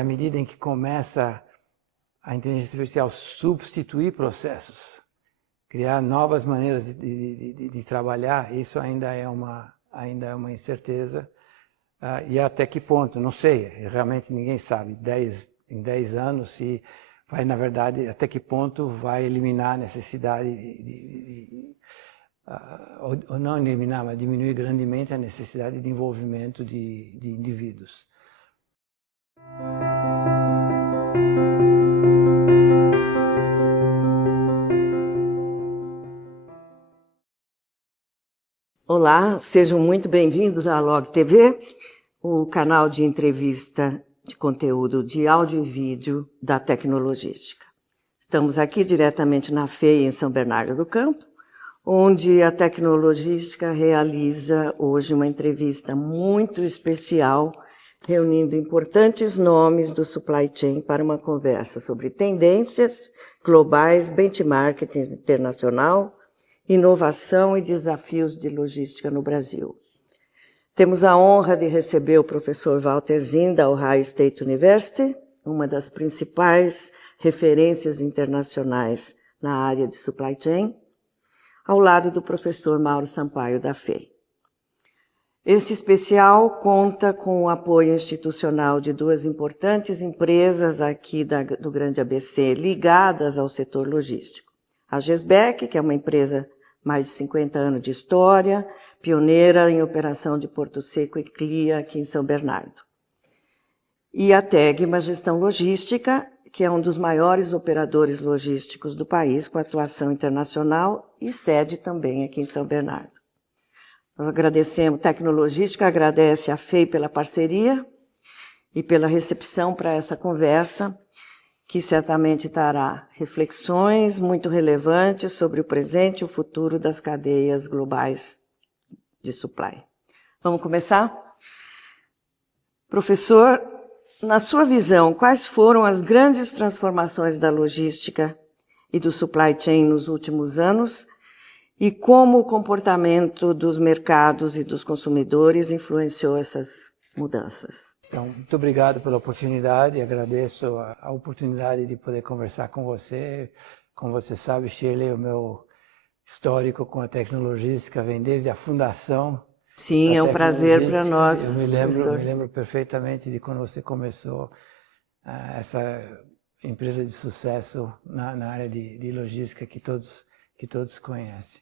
à medida em que começa a inteligência artificial substituir processos, criar novas maneiras de trabalhar, isso ainda é uma incerteza. E até que ponto? Não sei, realmente ninguém sabe. Em 10 anos, se vai, na verdade, até que ponto vai eliminar a necessidade ou não eliminar, mas diminuir grandemente a necessidade de envolvimento de indivíduos. Olá, sejam muito bem-vindos à Log TV, o canal de entrevista de conteúdo de áudio e vídeo da Tecnologística. Estamos aqui diretamente na FEI, em São Bernardo do Campo, onde a Tecnologística realiza hoje uma entrevista muito especial, reunindo importantes nomes do supply chain para uma conversa sobre tendências globais, benchmarking internacional, inovação e desafios de logística no Brasil. Temos a honra de receber o professor Walter Zinn, da Ohio State University, uma das principais referências internacionais na área de supply chain, ao lado do professor Mauro Sampaio, da FEI. Esse especial conta com o apoio institucional de duas importantes empresas aqui do Grande ABC, ligadas ao setor logístico. A Gesbeck, que é uma empresa mais de 50 anos de história, pioneira em operação de Porto Seco e CLIA aqui em São Bernardo. E a Tegma Gestão Logística, que é um dos maiores operadores logísticos do país, com atuação internacional e sede também aqui em São Bernardo. Nós agradecemos, Tecnologística agradece a FEI pela parceria e pela recepção para essa conversa, que certamente trará reflexões muito relevantes sobre o presente e o futuro das cadeias globais de supply. Vamos começar? Professor, na sua visão, quais foram as grandes transformações da logística e do supply chain nos últimos anos e como o comportamento dos mercados e dos consumidores influenciou essas mudanças? Então, muito obrigado pela oportunidade, agradeço a oportunidade de poder conversar com você. Como você sabe, Shirley, o meu histórico com a Tecnologística vem desde a fundação. Sim, é um prazer para nós. Eu me lembro perfeitamente de quando você começou essa empresa de sucesso na área de logística que todos conhecem.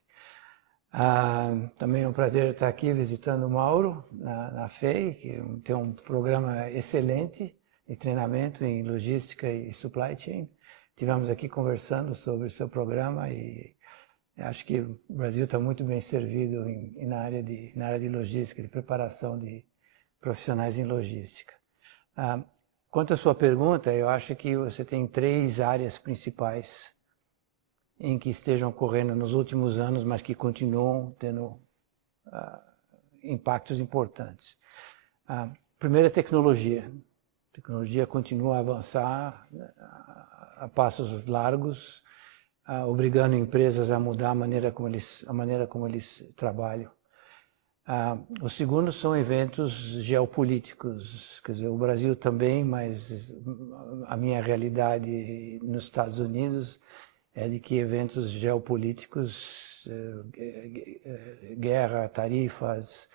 Também é um prazer estar aqui visitando o Mauro na FEI, que tem um programa excelente de treinamento em logística e supply chain. Estivemos aqui conversando sobre o seu programa e acho que o Brasil está muito bem servido na área de logística, de preparação de profissionais em logística. Quanto à sua pergunta, eu acho que você tem 3 áreas principais em que estejam ocorrendo nos últimos anos, mas que continuam tendo impactos importantes. Primeiro é tecnologia. A tecnologia continua a avançar a passos largos, obrigando empresas a mudar a maneira como eles trabalham. O segundo são eventos geopolíticos, quer dizer, o Brasil também, mas a minha realidade nos Estados Unidos é de que eventos geopolíticos, guerra, tarifas,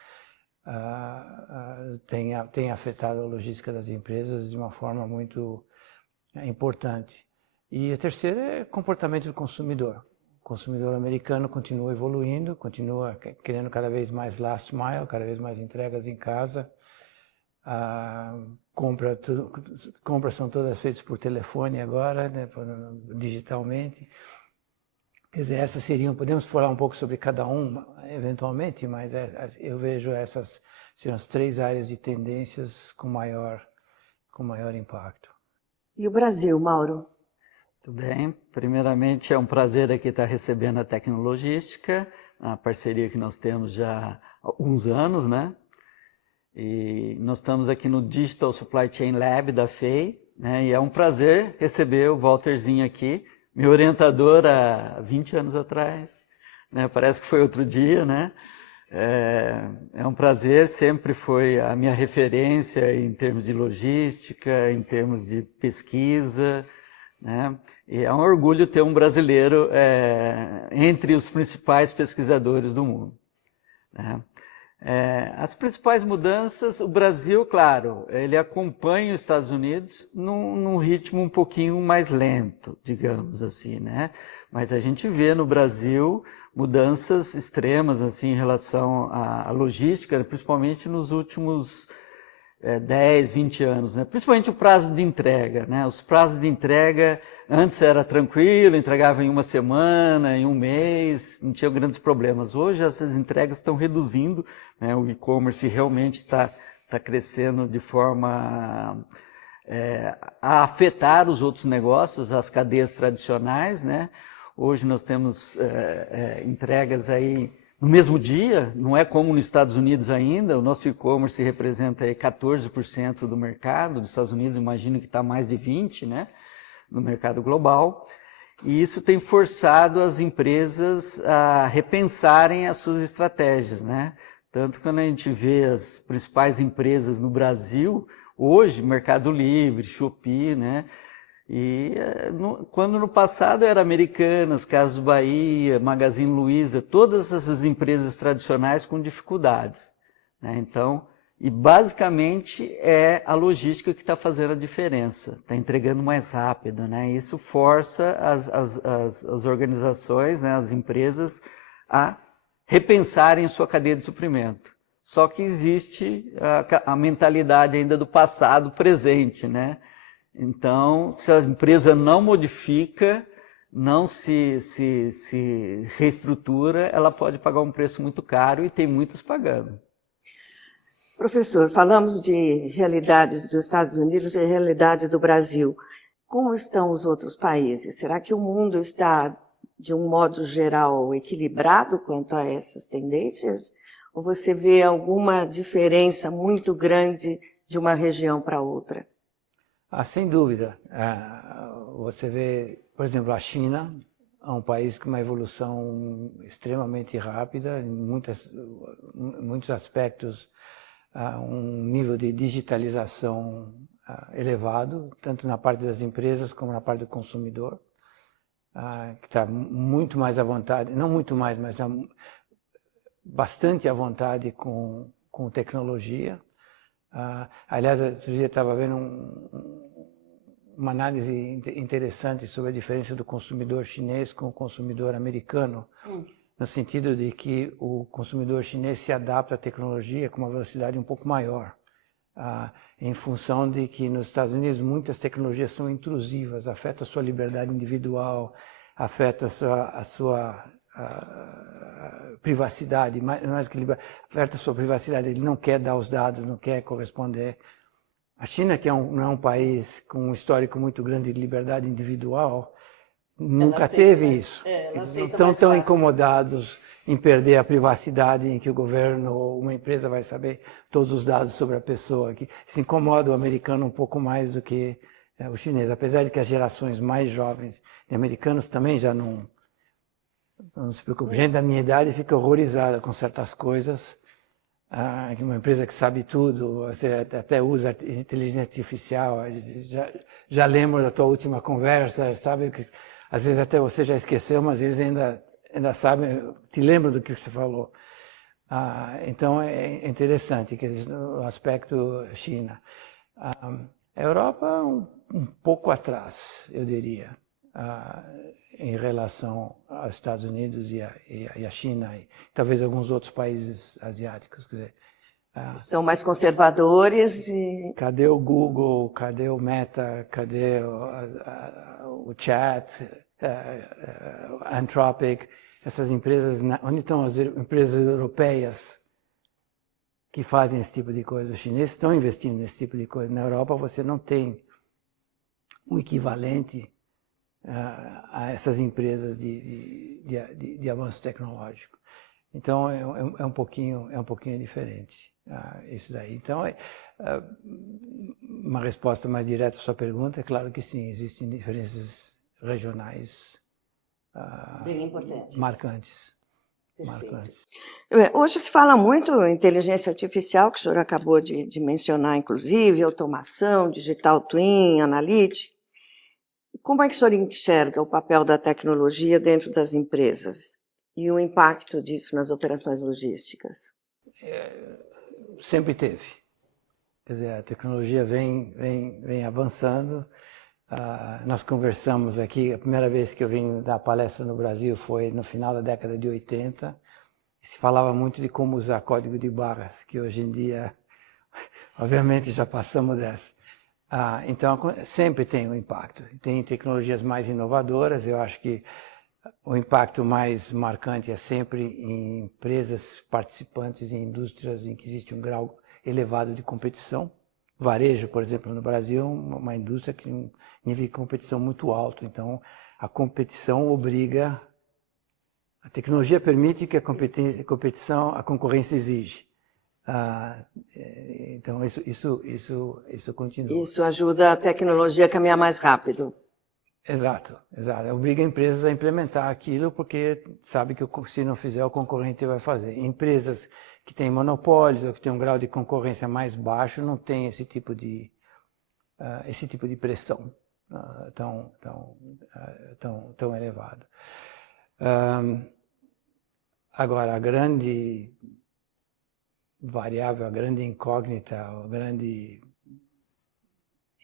têm afetado a logística das empresas de uma forma muito importante. E a terceira é o comportamento do consumidor. O consumidor americano continua evoluindo, continua querendo cada vez mais last mile, cada vez mais entregas em casa. Compras são todas feitas por telefone agora, né, digitalmente. Quer dizer, essas seriam, podemos falar um pouco sobre cada uma, eventualmente, mas eu vejo essas serão as 3 áreas de tendências com maior impacto. E o Brasil, Mauro? Muito bem. Primeiramente, é um prazer aqui estar recebendo a Tecnologística, a parceria que nós temos já há alguns anos, né? E nós estamos aqui no Digital Supply Chain Lab da FEI, né? E é um prazer receber o Walter Zinn aqui, meu orientador há 20 anos atrás, né? Parece que foi outro dia, né? É um prazer, sempre foi a minha referência em termos de logística, em termos de pesquisa, né? E é um orgulho ter um brasileiro entre os principais pesquisadores do mundo, né? As principais mudanças, o Brasil, claro, ele acompanha os Estados Unidos num ritmo um pouquinho mais lento, digamos assim, né? Mas a gente vê no Brasil mudanças extremas assim, em relação à logística, principalmente nos últimos 10, 20 anos, né? Principalmente o prazo de entrega, né? Os prazos de entrega antes era tranquilo, entregava em uma semana, em um mês, não tinha grandes problemas. Hoje essas entregas estão reduzindo, né? O e-commerce realmente está crescendo de forma a afetar os outros negócios, as cadeias tradicionais, né? Hoje nós temos entregas aí no mesmo dia, não é como nos Estados Unidos ainda, o nosso e-commerce representa aí 14% do mercado, dos Estados Unidos imagino que está mais de 20%, né, no mercado global, e isso tem forçado as empresas a repensarem as suas estratégias, né, tanto quando a gente vê as principais empresas no Brasil, hoje, Mercado Livre, Shopee, né, e quando no passado era Americanas, Casas Bahia, Magazine Luiza, todas essas empresas tradicionais com dificuldades, né? Então, e basicamente é a logística que está fazendo a diferença, está entregando mais rápido, né? Isso força as organizações, né, as empresas a repensarem sua cadeia de suprimento. Só que existe a mentalidade ainda do passado presente, né? Então, se a empresa não modifica, não se reestrutura, ela pode pagar um preço muito caro e tem muitas pagando. Professor, falamos de realidades dos Estados Unidos e realidade do Brasil. Como estão os outros países? Será que o mundo está, de um modo geral, equilibrado quanto a essas tendências? Ou você vê alguma diferença muito grande de uma região para outra? Sem dúvida. Você vê, por exemplo, a China é um país com uma evolução extremamente rápida, em muitos aspectos, um nível de digitalização elevado, tanto na parte das empresas como na parte do consumidor, que está muito mais à vontade, não muito mais, mas bastante à vontade com tecnologia. Aliás, outro dia estava vendo uma análise interessante sobre a diferença do consumidor chinês com o consumidor americano, no sentido de que o consumidor chinês se adapta à tecnologia com uma velocidade um pouco maior, em função de que nos Estados Unidos muitas tecnologias são intrusivas, afetam a sua liberdade individual, afetam a sua privacidade, mais que afeta a sua privacidade, ele não quer dar os dados, não quer corresponder. A China, que não é um país com um histórico muito grande de liberdade individual, nunca teve isso. Eles não estão tão incomodados em perder a privacidade, em que o governo ou uma empresa vai saber todos os dados sobre a pessoa. Que se incomoda o americano um pouco mais do que o chinês, apesar de que as gerações mais jovens de americanos também já não se preocupe. Gente da minha idade fica horrorizada com certas coisas. Uma empresa que sabe tudo, você até usa inteligência artificial, já lembro da tua última conversa, sabe que às vezes até você já esqueceu, mas eles ainda sabem, te lembram do que você falou. Então é interessante que o aspecto China. A Europa um pouco atrás, eu diria, em relação aos Estados Unidos e a China, e talvez alguns outros países asiáticos. Quer dizer, são mais conservadores e... Cadê o Google? Cadê o Meta? Cadê o Chat? Anthropic? Essas empresas, onde estão as empresas europeias que fazem esse tipo de coisa? Os chineses estão investindo nesse tipo de coisa. Na Europa você não tem um equivalente a essas empresas de avanço tecnológico. Então é um pouquinho diferente isso daí. Então uma resposta mais direta à sua pergunta é claro que sim, existem diferenças regionais bem importantes, marcantes. marcantes. Hoje se fala muito em inteligência artificial, que o senhor acabou de mencionar, inclusive, automação, digital twin, analytics. Como é que o senhor enxerga o papel da tecnologia dentro das empresas e o impacto disso nas operações logísticas? Sempre teve. Quer dizer, a tecnologia vem avançando. Nós conversamos aqui, a primeira vez que eu vim dar palestra no Brasil foi no final da década de 80. Se falava muito de como usar código de barras, que hoje em dia, obviamente, já passamos dessa. Então, sempre tem um impacto. Tem tecnologias mais inovadoras, eu acho que o impacto mais marcante é sempre em empresas participantes em indústrias em que existe um grau elevado de competição. Varejo, por exemplo, no Brasil, é uma indústria que tem um nível de competição muito alto. Então, a competição obriga... A tecnologia permite que a concorrência exige. Então, isso continua. Isso ajuda a tecnologia a caminhar mais rápido. Exato. Obriga empresas a implementar aquilo porque sabe que se não fizer, o concorrente vai fazer. Empresas que têm monopólios ou que têm um grau de concorrência mais baixo não têm esse tipo de pressão tão elevado. Agora, a grande variável, a grande incógnita, a grande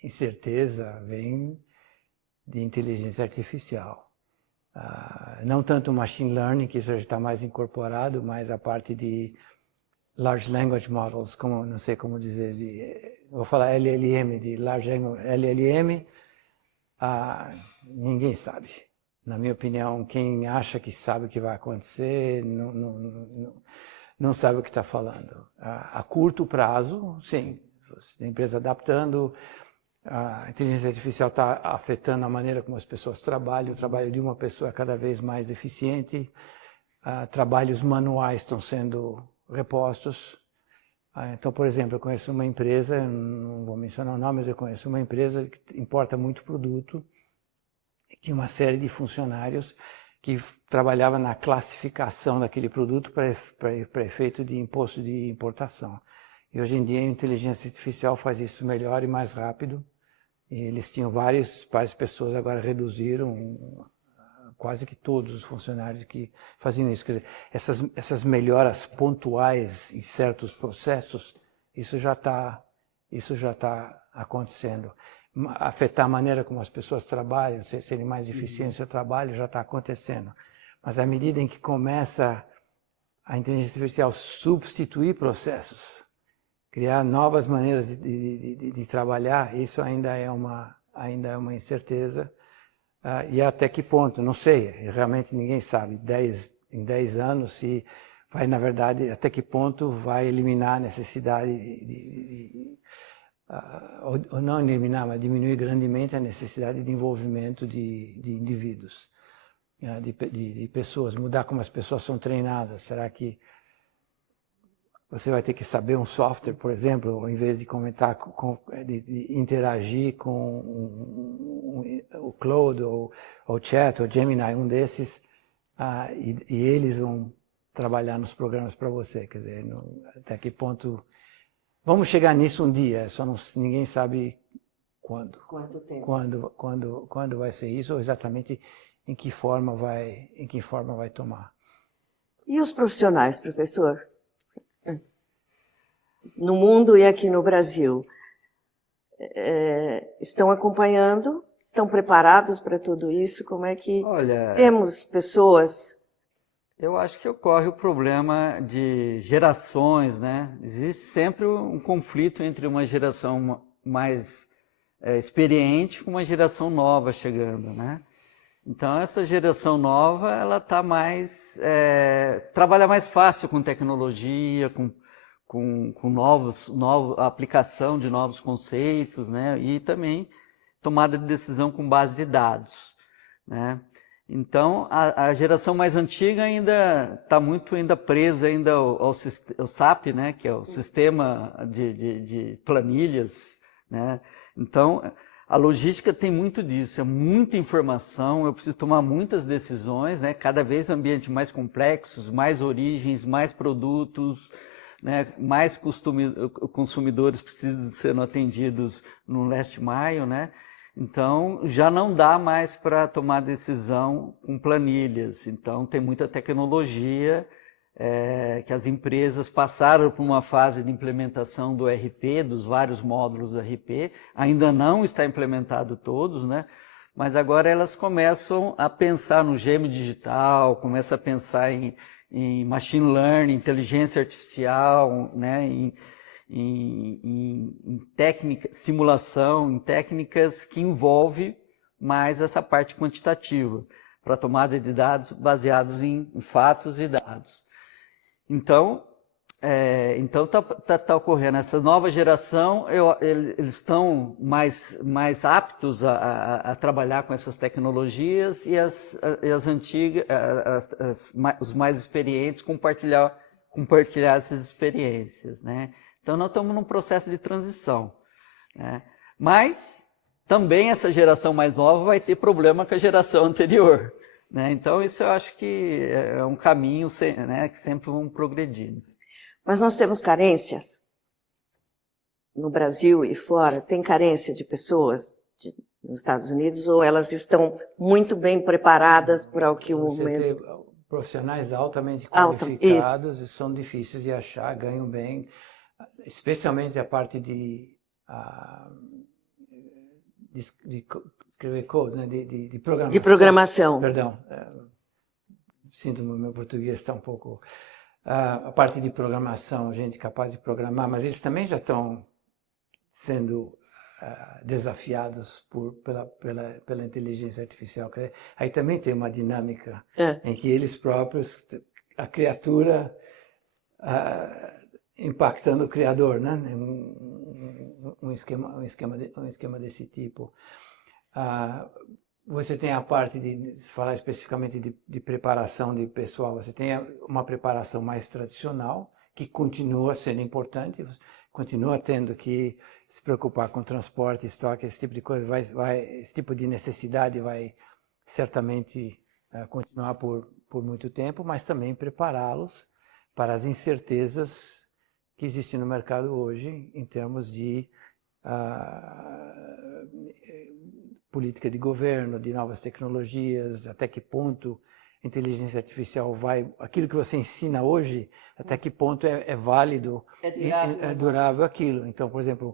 incerteza vem de inteligência artificial. Não tanto machine learning, que isso já está mais incorporado, mas a parte de large language models, como não sei como dizer, vou falar LLM, de large language LLM, ninguém sabe. Na minha opinião, quem acha que sabe o que vai acontecer, não sabe o que está falando. A curto prazo, sim, a empresa adaptando, a inteligência artificial está afetando a maneira como as pessoas trabalham, o trabalho de uma pessoa é cada vez mais eficiente, trabalhos manuais estão sendo repostos. Então, por exemplo, eu conheço uma empresa, não vou mencionar o nome, mas eu conheço uma empresa que importa muito produto, tinha uma série de funcionários que trabalhava na classificação daquele produto para efeito de imposto de importação. E hoje em dia a inteligência artificial faz isso melhor e mais rápido. E eles tinham várias pessoas, agora reduziram quase que todos os funcionários que faziam isso. Quer dizer, essas melhoras pontuais em certos processos, isso já está acontecendo. Afetar a maneira como as pessoas trabalham, serem mais eficientes no seu trabalho, já está acontecendo. Mas à medida em que começa a inteligência artificial substituir processos, criar novas maneiras de trabalhar, isso ainda é uma incerteza. E até que ponto? Não sei, realmente ninguém sabe. Em 10 anos, se vai, na verdade, até que ponto vai eliminar a necessidade ou não eliminar, mas diminuir grandemente a necessidade de envolvimento de indivíduos, de pessoas, mudar como as pessoas são treinadas. Será que você vai ter que saber um software, por exemplo, em vez de comentar, de interagir com o Claude, ou o Chat, ou Gemini, um desses, e eles vão trabalhar nos programas para você. Quer dizer, até que ponto... Vamos chegar nisso um dia, ninguém sabe quando. Quanto tempo? Quando vai ser isso, ou exatamente em que forma vai tomar. E os profissionais, professor? No mundo e aqui no Brasil, estão acompanhando? Estão preparados para tudo isso? Como é que temos pessoas... Eu acho que ocorre o problema de gerações, né? Existe sempre um conflito entre uma geração mais experiente com uma geração nova chegando, né? Então, essa geração nova, ela tá trabalha mais fácil com tecnologia, com aplicação de novos conceitos, né? E também tomada de decisão com base de dados, né? Então, a geração mais antiga ainda está muito presa ao SAP, né, que é o sistema de planilhas, né? Então, A logística tem muito disso, é muita informação, eu preciso tomar muitas decisões, né? Cada vez ambientes mais complexos, mais origens, mais produtos, né? Mais consumidores precisam ser atendidos no last mile, né? Então, já não dá mais para tomar decisão com planilhas. Então, tem muita tecnologia que as empresas passaram por uma fase de implementação do ERP, dos vários módulos do ERP. Ainda não está implementado todos, né? Mas agora elas começam a pensar no gêmeo digital, começam a pensar em machine learning, inteligência artificial, né? Em técnica, simulação, em técnicas que envolvem mais essa parte quantitativa, para tomada de dados baseados em fatos e dados. Então tá ocorrendo essa nova geração, eles estão mais aptos a trabalhar com essas tecnologias e as antigas, os mais experientes compartilhar essas experiências, né? Então, nós estamos num processo de transição, né? Mas também essa geração mais nova vai ter problema com a geração anterior, né? Então, isso eu acho que é um caminho, né, que sempre vão progredindo. Mas nós temos carências no Brasil e fora? Tem carência de pessoas nos Estados Unidos ou elas estão muito bem preparadas para o que o momento... Profissionais altamente qualificados e são difíceis de achar, ganham bem, especialmente a parte de escrever code, né? de programação. De programação. Perdão, sinto que o meu português está um pouco... a parte de programação, gente capaz de programar, mas eles também já estão sendo desafiados pela inteligência artificial. Aí também tem uma dinâmica em que eles próprios, a criatura impactando o criador, né? Um esquema desse tipo. Você tem a parte de falar especificamente de preparação de pessoal, você tem uma preparação mais tradicional, que continua sendo importante, continua tendo que se preocupar com transporte, estoque, esse tipo de coisa, esse tipo de necessidade vai certamente continuar por muito tempo, mas também prepará-los para as incertezas que existem no mercado hoje em termos de política de governo, de novas tecnologias, até que ponto a inteligência artificial aquilo que você ensina hoje, até que ponto é válido, é durável aquilo. Então, por exemplo,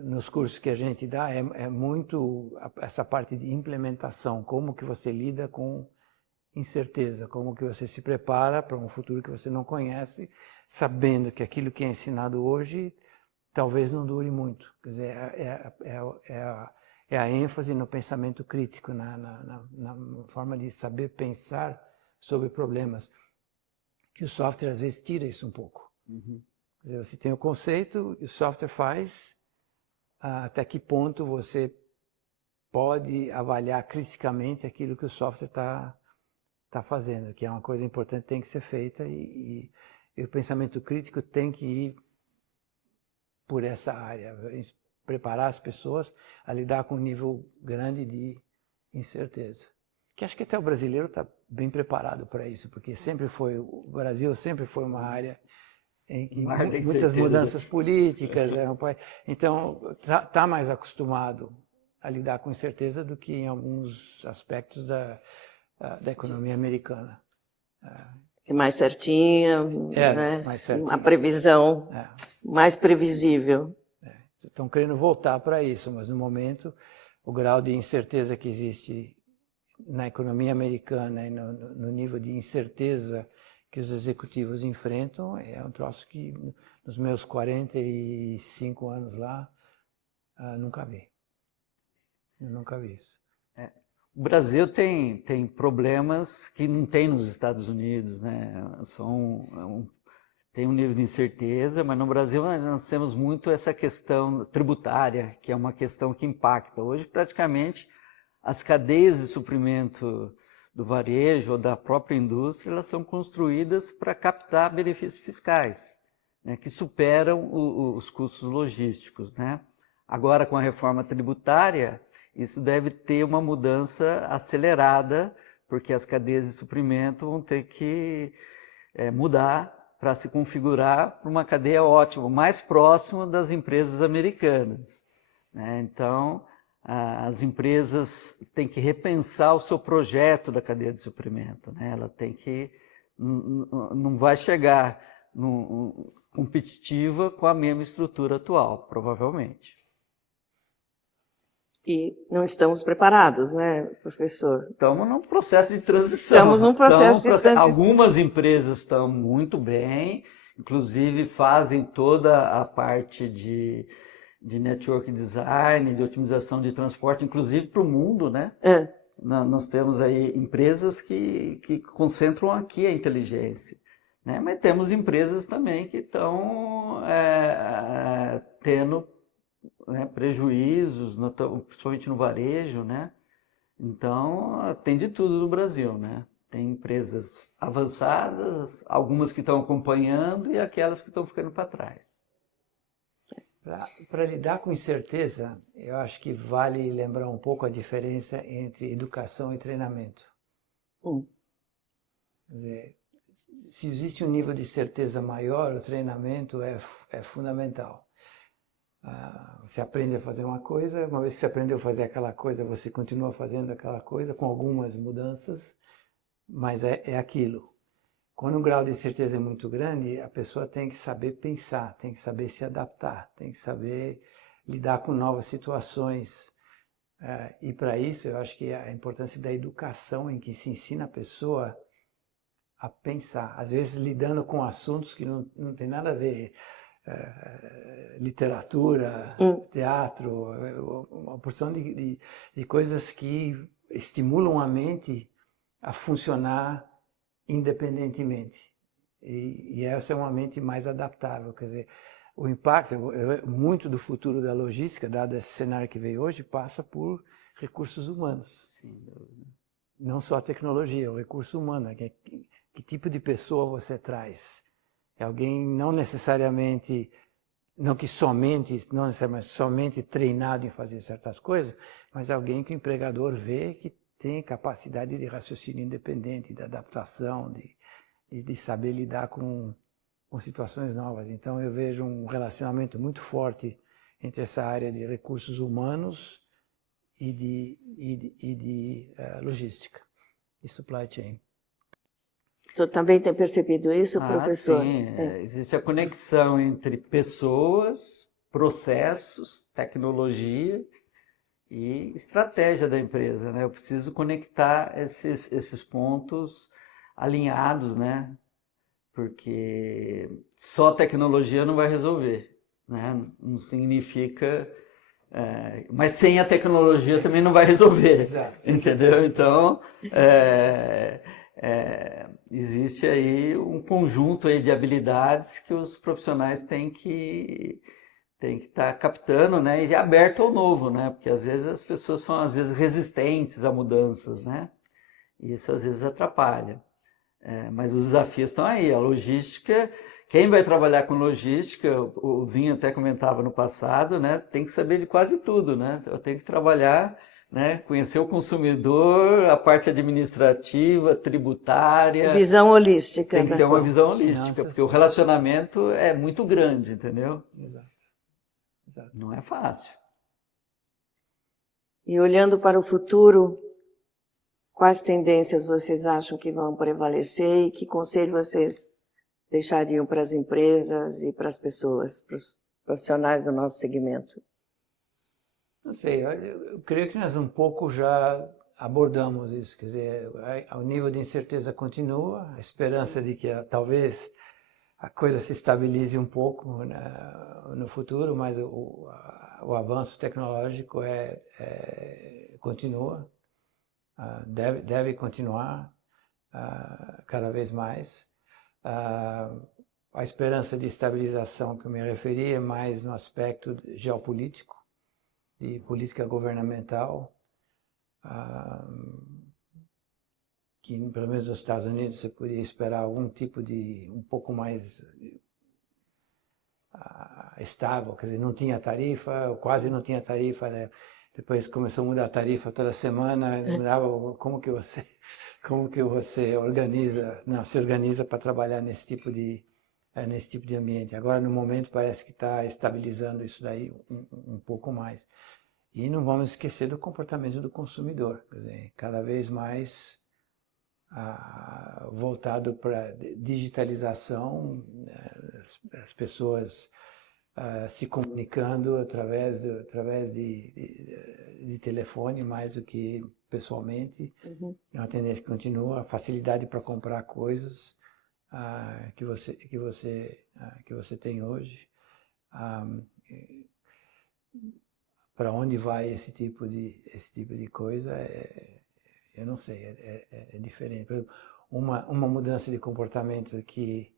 nos cursos que a gente dá, é muito essa parte de implementação, como que você lida com incerteza, como que você se prepara para um futuro que você não conhece, sabendo que aquilo que é ensinado hoje talvez não dure muito. Quer dizer, é a ênfase no pensamento crítico, na forma de saber pensar sobre problemas, que o software às vezes tira isso um pouco. Uhum. Quer dizer, você tem o conceito, e o software faz, até que ponto você pode avaliar criticamente aquilo que o software está fazendo, que é uma coisa importante, tem que ser feita, e o pensamento crítico tem que ir por essa área, preparar as pessoas a lidar com um nível grande de incerteza. Que acho que até o brasileiro está bem preparado para isso, porque o Brasil sempre foi uma área em que muitas mudanças políticas, então está mais acostumado a lidar com incerteza do que em alguns aspectos da economia americana. É mais certinha, né? Mais certinha. Uma previsão mais previsível. Estão querendo voltar para isso, mas no momento o grau de incerteza que existe na economia americana e no nível de incerteza que os executivos enfrentam é um troço que nos meus 45 anos lá nunca vi. Eu nunca vi isso. O Brasil tem problemas que não tem nos Estados Unidos, né? Tem um nível de incerteza, mas no Brasil nós temos muito essa questão tributária, que é uma questão que impacta. Hoje, praticamente, as cadeias de suprimento do varejo ou da própria indústria, elas são construídas para captar benefícios fiscais, né, que superam os custos logísticos, né? Agora, com a reforma tributária, isso deve ter uma mudança acelerada, porque as cadeias de suprimento vão ter que mudar para se configurar para uma cadeia ótima, mais próxima das empresas americanas, né? Então, as empresas têm que repensar o seu projeto da cadeia de suprimento, né? Ela tem que, não vai chegar competitiva com a mesma estrutura atual, provavelmente. E não estamos preparados, né, professor? Estamos num processo de transição. Estamos num processo de transição. Algumas empresas estão muito bem, inclusive fazem toda a parte de network design, de otimização de transporte, inclusive para o mundo, né? Nós temos aí empresas que concentram aqui a inteligência, né? Mas temos empresas também que estão tendo, né, prejuízos, principalmente no varejo, né? Então, tem de tudo no Brasil, né? Tem empresas avançadas, algumas que estão acompanhando e aquelas que estão ficando para trás. Para lidar com incerteza, eu acho que vale lembrar um pouco a diferença entre educação e treinamento. Quer dizer, se existe um nível de certeza maior, o treinamento é fundamental. Você aprende a fazer uma coisa, uma vez que você aprendeu a fazer aquela coisa, você continua fazendo aquela coisa com algumas mudanças, mas é aquilo. Quando o grau de certeza é muito grande, a pessoa tem que saber pensar, tem que saber se adaptar, tem que saber lidar com novas situações. E para isso, eu acho que a importância da educação, em que se ensina a pessoa a pensar, às vezes lidando com assuntos que não tem nada a ver, literatura, teatro, uma porção de coisas que estimulam a mente a funcionar independentemente. E essa é uma mente mais adaptável, quer dizer, o impacto, muito do futuro da logística, dado esse cenário que veio hoje, passa por recursos humanos. Sim. Não só a tecnologia, o recurso humano. Que tipo de pessoa você traz? É alguém não necessariamente somente treinado em fazer certas coisas, mas alguém que o empregador vê que tem capacidade de raciocínio independente, de adaptação, de saber lidar com situações novas. Então eu vejo um relacionamento muito forte entre essa área de recursos humanos e de logística e supply chain. O senhor também tem percebido isso, professor? Sim. Existe a conexão entre pessoas, processos, tecnologia e estratégia da empresa, né? Eu preciso conectar esses pontos alinhados, né? Porque só tecnologia não vai resolver, né? Não significa... mas sem a tecnologia também não vai resolver, entendeu? Então, existe aí um conjunto aí de habilidades que os profissionais têm que estar captando, né, e aberto ao novo, né, porque às vezes as pessoas são resistentes a mudanças, né, e isso às vezes atrapalha. Mas os desafios estão aí, a logística, quem vai trabalhar com logística, o Zinho até comentava no passado, né, tem que saber de quase tudo, né, eu tenho que trabalhar, né, conhecer o consumidor, a parte administrativa, tributária. Visão holística. Tem que ter uma visão holística, porque o relacionamento é muito grande, entendeu? Exato. Não é fácil. E olhando para o futuro, quais tendências vocês acham que vão prevalecer e que conselho vocês deixariam para as empresas e para as pessoas, para os profissionais do nosso segmento? Não sei, eu creio que nós um pouco já abordamos isso, quer dizer, o nível de incerteza continua, a esperança de que talvez a coisa se estabilize um pouco, né, no futuro, mas o avanço tecnológico continua, deve continuar cada vez mais. A esperança de estabilização que eu me referi é mais no aspecto geopolítico, de política governamental, que pelo menos nos Estados Unidos você podia esperar algum tipo de um pouco mais estável, quer dizer, não tinha tarifa, ou quase não tinha tarifa, né? Depois começou a mudar a tarifa toda semana, mudava como que você se organiza para trabalhar nesse tipo de ambiente. Agora, no momento, parece que está estabilizando isso daí um pouco mais. E não vamos esquecer do comportamento do consumidor, quer dizer, cada vez mais voltado para digitalização, as pessoas se comunicando através de telefone mais do que pessoalmente. É uma tendência que continua, a facilidade para comprar coisas que você tem hoje. Para onde vai esse tipo de coisa, eu não sei, é diferente. Por exemplo, uma mudança de comportamento que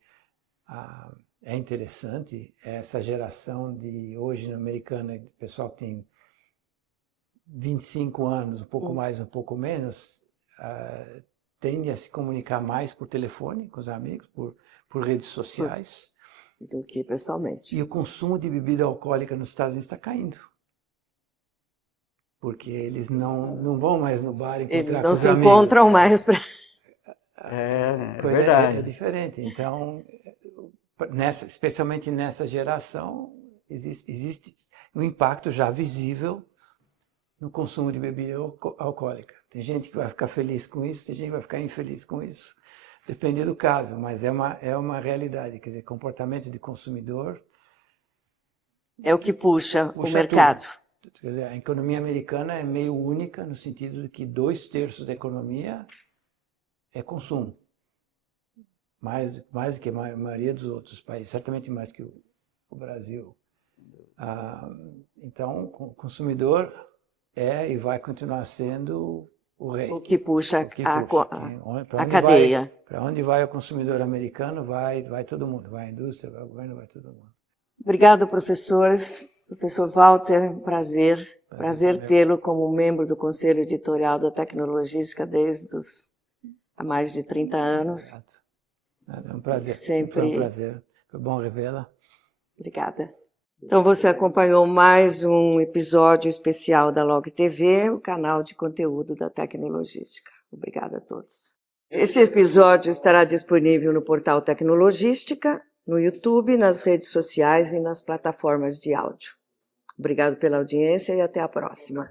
é interessante é essa geração de hoje americana, pessoal que tem 25 anos, um pouco mais, um pouco menos, tende a se comunicar mais por telefone com os amigos, por redes sociais. Do que pessoalmente. E o consumo de bebida alcoólica nos Estados Unidos está caindo. Porque eles não vão mais no bar encontrar Eles com não os se amigos. encontram mais para... É Coisa verdade. É diferente. Então, especialmente nessa geração, existe um impacto já visível no consumo de bebida alcoólica. Tem gente que vai ficar feliz com isso, tem gente que vai ficar infeliz com isso. Depende do caso, mas é uma realidade. Quer dizer, comportamento de consumidor... É o que puxa o mercado. Tudo. Quer dizer, a economia americana é meio única no sentido de que 2/3 da economia é consumo. Mais do que a maioria dos outros países, certamente mais que o Brasil. Então, o consumidor é e vai continuar sendo o rei. O que puxa a Onde cadeia. Para onde vai o consumidor americano, vai todo mundo. Vai a indústria, vai o governo, vai todo mundo. Obrigado, professores. Professor Walter, prazer tê-lo como membro do Conselho Editorial da Tecnologística há mais de 30 anos. É um prazer. Sempre... Foi um prazer. Foi bom revê-la. Obrigada. Então você acompanhou mais um episódio especial da Log TV, o canal de conteúdo da Tecnologística. Obrigada a todos. Esse episódio estará disponível no portal Tecnologística, no YouTube, nas redes sociais e nas plataformas de áudio. Obrigado pela audiência e até a próxima.